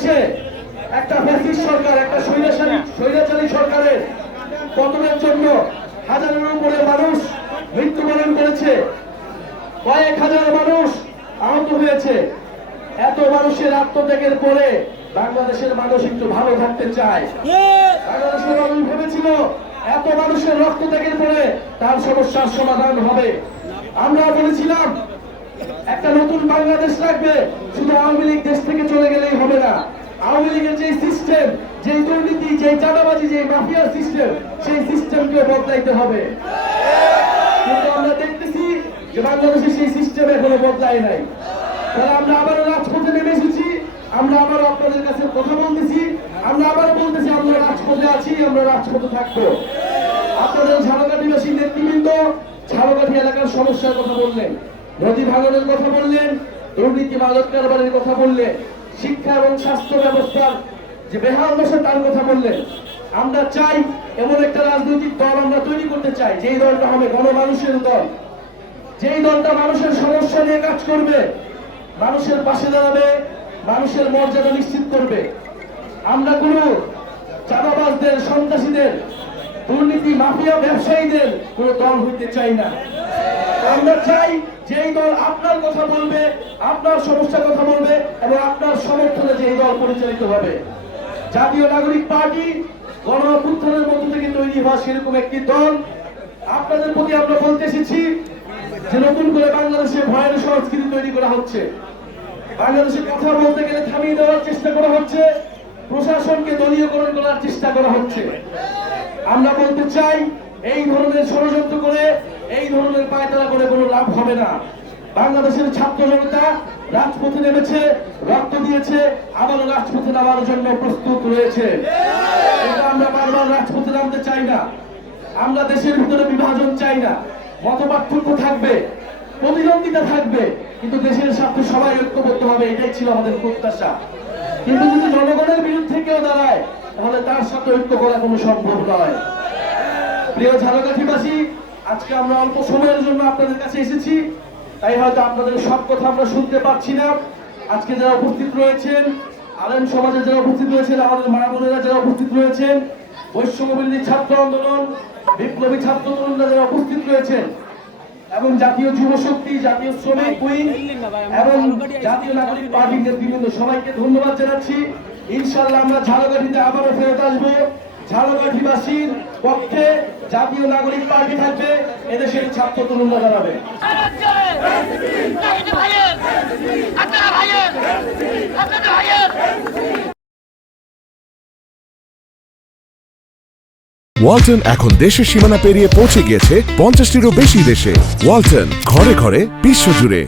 বাংলাদেশে একটা ফ্যাসিস্ট সরকার, একটা স্বৈরাচারী স্বৈরাচারী সরকারের পতনের জন্য হাজারের উপরে মানুষ মৃত্যুবরণ করেছে। কয়েক হাজার মানুষ আহত হয়েছে। এত মানুষের আত্মত্যাগের পরে বাংলাদেশের মানুষ একটু ভালো থাকতে চায়। বাংলাদেশের মানুষ ভেবেছিল এত মানুষের রক্ত ত্যাগের পরে তার সমস্যার সমাধান হবে। আমরা বলেছিলাম একটা নতুন বাংলাদেশ লাগবে। শুধু আওয়ামী লীগ দেশ থেকে চলে গেলেই হবে না। আওয়ামী লীগের যে সিস্টেম যে দুর্নীতি যে চাঁদাবাজি যে মাফিয়ার সিস্টেম সেই সিস্টেমকে বদলাইতে হবে। কিন্তু আমরা দেখতেছি যে বাংলাদেশে সেই সিস্টেম এখনও বদলায় নাই। তাহলে আমরা আবারও রাজপথে নেমে এসেছি। আমরা আবারও আপনাদের কাছে কথা বলতেছি। আমরা আবার বলতেছি, আমরা রাজপথে আছি, আমরা রাজপথে থাকব। আপনাদের ঝালকাঠিবাসী নেতৃবৃন্দ, ঝালকাঠি এলাকার সমস্যার কথা বললেন। নদী ভাঙনের কথা বললেন, দুর্নীতি মাদক কারবারের কথা বললেন, শিক্ষা এবং স্বাস্থ্য ব্যবস্থার যে বেহাল দশা তার কথা বললেন। আমরা চাই এমন একটা রাজনৈতিক দল আমরা তৈরি করতে চাই, যেই দলটা হবে গণমানুষের দল। যেই দলটা মানুষের সমস্যা নিয়ে কাজ করবে, মানুষের পাশে দাঁড়াবে, মানুষের মর্যাদা নিশ্চিত করবে। আমরা কোনো চাঁদাবাজদের, সন্ত্রাসীদের, দুর্নীতি, মাফিয়া ব্যবসায়ীদের কোনো দল হইতে চাই না। আমরা চাই দল আপনার কথা বলবে, আপনার সমস্যার কথা বলবে এবং আপনার সমর্থনে যেই দল পরিচালিত হবে। জাতীয় নাগরিক পার্টি গণ মধ্য থেকে তৈরি হওয়া সেরকম একটি দল আপনাদের প্রতি আমরা বলতে এসেছি যে নতুন করে বাংলাদেশে ভয়ের সংস্কৃতি তৈরি করা হচ্ছে। বাংলাদেশে কথা বলতে গেলে থামিয়ে দেওয়ার চেষ্টা করা হচ্ছে, প্রশাসনকে দলীয়করণ করার চেষ্টা করা হচ্ছে। আমরা বলতে চাই, এই ধরনের ষড়যন্ত্র করে, এই ধরনের পায়তারা করে কোনো লাভ হবে না। বাংলাদেশের ছাত্র জনতা রাজপথে নেমেছে, রক্ত দিয়েছে, আবারও রাজপথে নামার জন্য প্রস্তুত রয়েছে। এটা আমরা বারবার রাজপথে নামতে চাই না। আমরা দেশের ভিতরে বিভাজন চাই না। মত পার্থক্য থাকবে, প্রতিদ্বন্দ্বিতা থাকবে, কিন্তু দেশের স্বার্থে সবাই ঐক্যবদ্ধ হবে, এটাই ছিল আমাদের প্রত্যাশা। কিন্তু যদি জনগণের বিরুদ্ধে কেউ দাঁড়ায়, তাহলে তার সাথে ঐক্য করা কোনো সম্ভব নয়। প্রিয় ঝালকাঠিবাসী, আজকে আমরা অল্প সময়ের জন্য আপনাদের কাছে এসেছি। তাই হয়তো আপনাদের সব কথা আমরা শুনতে পাচ্ছি না। আজকে যারা উপস্থিত রয়েছেন আলেম সমাজে যারা উপস্থিত রয়েছেন, আমাদের মা যারা উপস্থিত রয়েছেন, বৈষম্য ছাত্র আন্দোলন, বিপ্লবী ছাত্র তরুণরা যারা উপস্থিত রয়েছেন, এবং জাতীয় যুব শক্তি, জাতীয় শ্রমিক উইং, এবং জাতীয় নাগরিক পার্টির নেতৃবৃন্দ, সবাইকে ধন্যবাদ জানাচ্ছি। ইনশাল্লাহ আমরা ঝালকাঠিতে আবারও ফেরত আসব। ঝালকাঠিবাসীর পক্ষে জাতীয় নাগরিক পার্টি থাকবে, এদেশের ছাত্র তরুণরা দাঁড়াবে ওয়ালটন এখন দেশের সীমানা পেরিয়ে পৌঁছে গিয়েছে পঞ্চাশটিরও বেশি দেশে। ওয়ালটন, ঘরে ঘরে, বিশ্বজুড়ে।